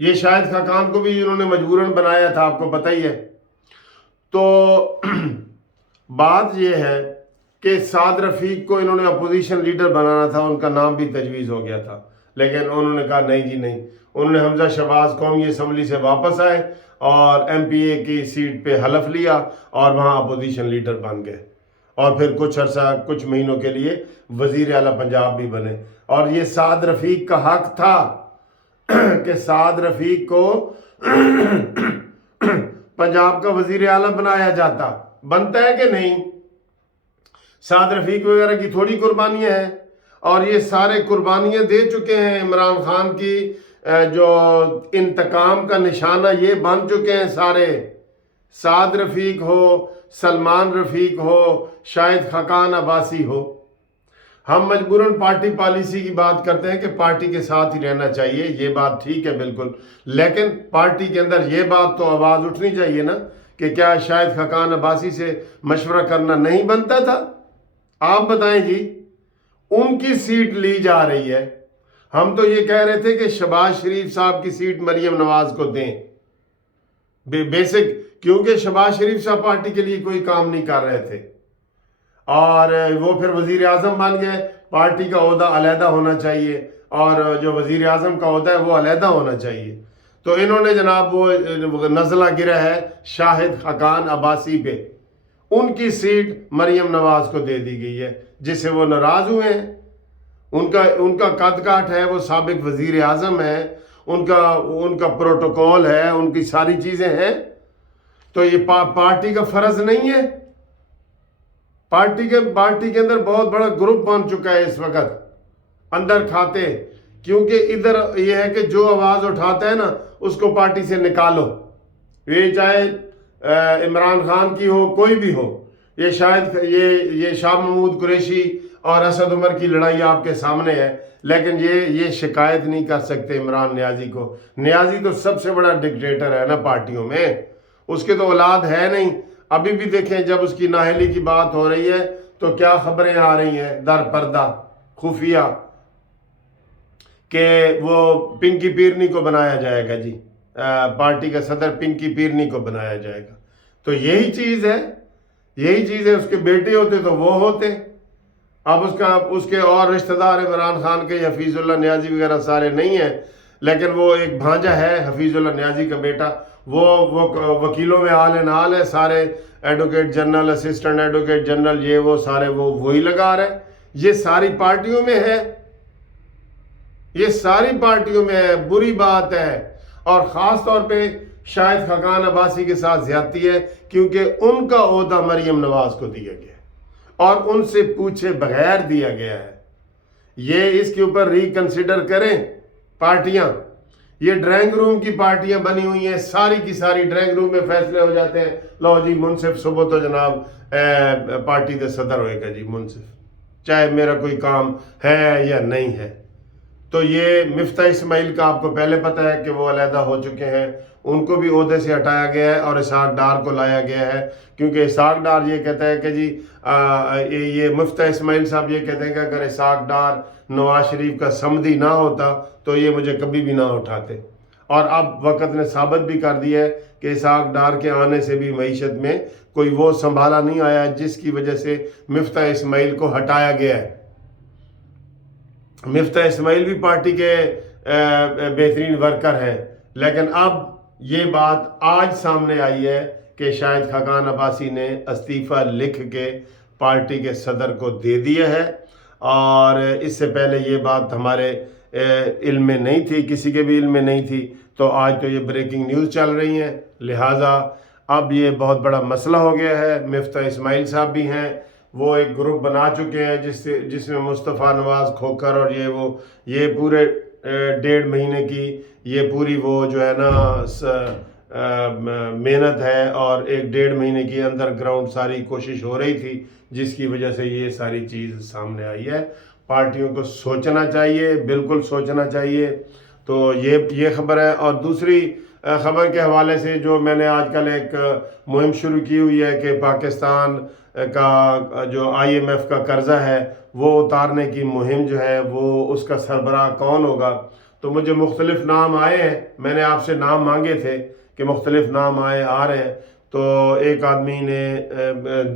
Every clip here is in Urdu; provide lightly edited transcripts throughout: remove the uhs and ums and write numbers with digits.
یہ شاہد خاقان کو بھی انہوں نے مجبوراً بنایا تھا، آپ کو پتہ ہی ہے۔ تو بات یہ ہے کہ سعد رفیق کو انہوں نے اپوزیشن لیڈر بنانا تھا، ان کا نام بھی تجویز ہو گیا تھا، لیکن انہوں نے کہا نہیں جی نہیں۔ انہوں نے حمزہ شہباز قومی اسمبلی سے واپس آئے اور ایم پی اے کی سیٹ پہ حلف لیا اور وہاں اپوزیشن لیڈر بن گئے، اور پھر کچھ عرصہ کچھ مہینوں کے لیے وزیر اعلیٰ پنجاب بھی بنے۔ اور یہ سعد رفیق کا حق تھا کہ سعد رفیق کو پنجاب کا وزیر اعلیٰ بنایا جاتا، بنتا ہے کہ نہیں؟ سعد رفیق وغیرہ کی تھوڑی قربانیاں ہیں، اور یہ سارے قربانیاں دے چکے ہیں۔ عمران خان کی جو انتقام کا نشانہ یہ بن چکے ہیں سارے، سعد رفیق ہو، سلمان رفیق ہو، شاہد خاقان عباسی ہو۔ ہم مجبوراً پارٹی پالیسی کی بات کرتے ہیں کہ پارٹی کے ساتھ ہی رہنا چاہیے، یہ بات ٹھیک ہے بالکل، لیکن پارٹی کے اندر یہ بات تو آواز اٹھنی چاہیے نا کہ کیا شاہد خاقان عباسی سے مشورہ کرنا نہیں بنتا تھا؟ آپ بتائیں جی، ان کی سیٹ لی جا رہی ہے، ہم تو یہ کہہ رہے تھے کہ شہباز شریف صاحب کی سیٹ مریم نواز کو دیں، بیسک، کیونکہ شہباز شریف صاحب پارٹی کے لیے کوئی کام نہیں کر رہے تھے، اور وہ پھر وزیر اعظم بن گئے۔ پارٹی کا عہدہ علیحدہ ہونا چاہیے، اور جو وزیر اعظم کا عہدہ ہے وہ علیحدہ ہونا چاہیے۔ تو انہوں نے جناب وہ نزلہ گرا ہے شاہد خاقان عباسی پہ، ان کی سیٹ مریم نواز کو دے دی گئی ہے، جس سے وہ ناراض ہوئے ہیں۔ ان کا قد کاٹ ہے، وہ سابق وزیر اعظم ہے، ان کا پروٹوکول ہے، ان کی ساری چیزیں ہیں۔ تو یہ پارٹی کا فرض نہیں ہے؟ پارٹی کے اندر بہت بڑا گروپ بن چکا ہے اس وقت اندر کھاتے، کیونکہ ادھر یہ ہے کہ جو آواز اٹھاتا ہے نا اس کو پارٹی سے نکالو، یہ چاہے عمران خان کی ہو، کوئی بھی ہو۔ یہ شاید یہ شاہ محمود قریشی اور اسد عمر کی لڑائی آپ کے سامنے ہے، لیکن یہ شکایت نہیں کر سکتے عمران نیازی کو۔ نیازی تو سب سے بڑا ڈکٹیٹر ہے نا پارٹیوں میں، اس کے تو اولاد ہے نہیں۔ ابھی بھی دیکھیں جب اس کی نااہلی کی بات ہو رہی ہے تو کیا خبریں آ رہی ہیں در پردہ خفیہ کہ وہ پنکی پیرنی کو بنایا جائے گا، جی پارٹی کا صدر پنکی پیرنی کو بنایا جائے گا۔ تو یہی چیز ہے، اس کے بیٹے ہوتے تو وہ ہوتے۔ اب اس کے اور رشتہ دار عمران خان کے حفیظ اللہ نیازی وغیرہ سارے نہیں ہیں، لیکن وہ ایک بھانجا ہے حفیظ اللہ نیازی کا بیٹا، وہ وکیلوں میں حال نال ہے، سارے advocate general, assistant advocate general, یہ وہ سارے وہی لگا رہے۔ یہ ساری پارٹیوں میں ہے، یہ ساری پارٹیوں میں ہے، بری بات ہے۔ اور خاص طور پہ شاہد خاقان عباسی کے ساتھ زیادتی ہے، کیونکہ ان کا عہدہ مریم نواز کو دیا گیا ہے اور ان سے پوچھے بغیر دیا گیا ہے۔ یہ اس کے اوپر ریکنسیڈر کریں پارٹیاں۔ یہ ڈرائنگ روم کی پارٹیاں بنی ہوئی ہیں، ساری کی ساری ڈرائنگ روم میں فیصلے ہو جاتے ہیں، لو جی منصف صبح تو جناب پارٹی کے صدر ہوئے گا، جی منصف، چاہے میرا کوئی کام ہے یا نہیں ہے۔ تو یہ مفتاح اسماعیل کا آپ کو پہلے پتہ ہے کہ وہ علیحدہ ہو چکے ہیں، ان کو بھی عہدے سے ہٹایا گیا ہے اور اسحاق ڈار کو لایا گیا ہے، کیونکہ اسحاق ڈار یہ کہتا ہے کہ جی یہ مفتاح اسماعیل صاحب یہ کہتے ہیں کہ اگر اسحاق ڈار نواز شریف کا سمدی نہ ہوتا تو یہ مجھے کبھی بھی نہ اٹھاتے۔ اور اب وقت نے ثابت بھی کر دیا ہے کہ اسحاق ڈار کے آنے سے بھی معیشت میں کوئی وہ سنبھالا نہیں آیا، جس کی وجہ سے مفتاح اسماعیل کو ہٹایا گیا ہے۔ مفتاح اسماعیل بھی پارٹی کے بہترین ورکر ہیں، لیکن اب یہ بات آج سامنے آئی ہے کہ شاہد خاقان عباسی نے استعفیٰ لکھ کے پارٹی کے صدر کو دے دیا ہے، اور اس سے پہلے یہ بات ہمارے علم میں نہیں تھی، کسی کے بھی علم میں نہیں تھی۔ تو آج تو یہ بریکنگ نیوز چل رہی ہیں، لہٰذا اب یہ بہت بڑا مسئلہ ہو گیا ہے۔ مفتاح اسماعیل صاحب بھی ہیں، وہ ایک گروپ بنا چکے ہیں جس میں مصطفیٰ نواز کھوکھر اور یہ پورے 1.5 مہینے کی یہ پوری وہ جو ہے نا محنت ہے، اور 1.5 مہینے کی انڈر گراؤنڈ ساری کوشش ہو رہی تھی، جس کی وجہ سے یہ ساری چیز سامنے آئی ہے۔ پارٹیوں کو سوچنا چاہیے، بالکل سوچنا چاہیے۔ تو یہ خبر ہے۔ اور دوسری خبر کے حوالے سے جو میں نے آج کل ایک مہم شروع کی ہوئی ہے کہ پاکستان کا جو IMF کا قرضہ ہے وہ اتارنے کی مہم جو ہے وہ اس کا سربراہ کون ہوگا، تو مجھے مختلف نام آئے ہیں، میں نے آپ سے نام مانگے تھے کہ مختلف نام آ رہے ہیں، تو ایک آدمی نے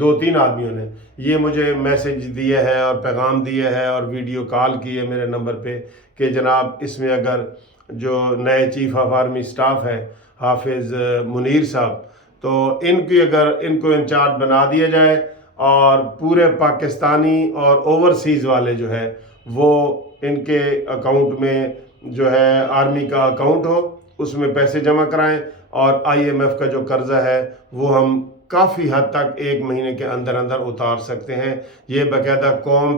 2-3 آدمیوں نے یہ مجھے میسج دیا ہے اور پیغام دیا ہے اور ویڈیو کال کی ہے میرے نمبر پہ کہ جناب اس میں اگر جو نئے چیف آف آرمی سٹاف ہے حافظ منیر صاحب، تو ان کو انچارج بنا دیا جائے اور پورے پاکستانی اور اوورسیز والے جو ہے وہ ان کے اکاؤنٹ میں جو ہے آرمی کا اکاؤنٹ ہو، اس میں پیسے جمع کرائیں، اور IMF کا جو قرضہ ہے وہ ہم کافی حد تک 1 مہینے کے اندر اتار سکتے ہیں۔ یہ باقاعدہ قوم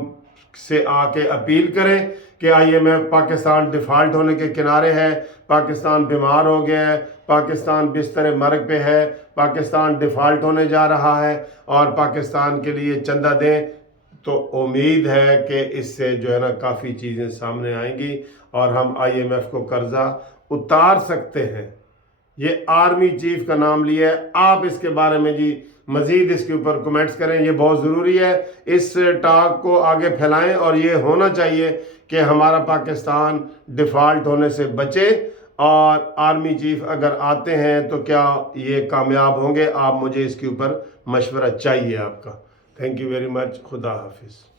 سے آ کے اپیل کریں کہ IMF پاکستان ڈیفالٹ ہونے کے کنارے ہے، پاکستان بیمار ہو گیا ہے، پاکستان بستر مرگ پہ ہے، پاکستان ڈیفالٹ ہونے جا رہا ہے، اور پاکستان کے لیے چندہ دیں۔ تو امید ہے کہ اس سے جو ہے نا کافی چیزیں سامنے آئیں گی اور ہم IMF کو قرضہ اتار سکتے ہیں۔ یہ آرمی چیف کا نام لیا ہے، آپ اس کے بارے میں جی مزید اس کے اوپر کمنٹس کریں، یہ بہت ضروری ہے، اس ٹاک کو آگے پھیلائیں، اور یہ ہونا چاہیے کہ ہمارا پاکستان ڈیفالٹ ہونے سے بچے، اور آرمی چیف اگر آتے ہیں تو کیا یہ کامیاب ہوں گے؟ آپ مجھے اس کے اوپر مشورہ چاہیے آپ کا۔ تھینک یو ویری مچ، خدا حافظ۔